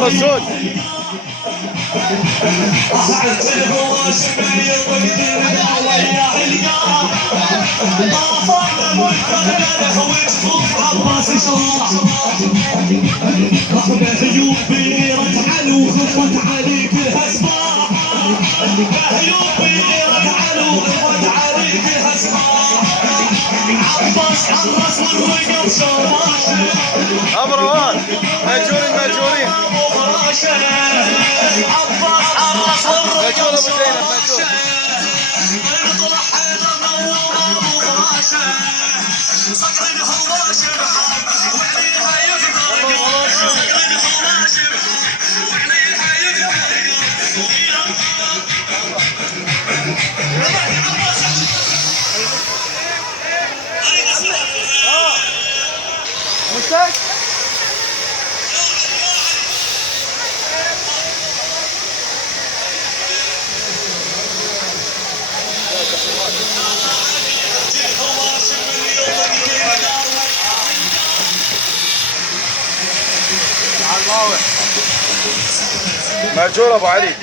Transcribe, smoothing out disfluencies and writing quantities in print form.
رسول عيوب رجعل وخفت عليك الهسباء عيوب رجعل وخفت عليك الهسباء عباس حرس والرقم شراشه أبروان ماجورين عباس حرس والرقم شراشه اطلع حيدر نور ابو فراشه صقر الهواشه وعليها يفضل صقر الهواشه وعليها يفضل مشتاق ماجور ابو علي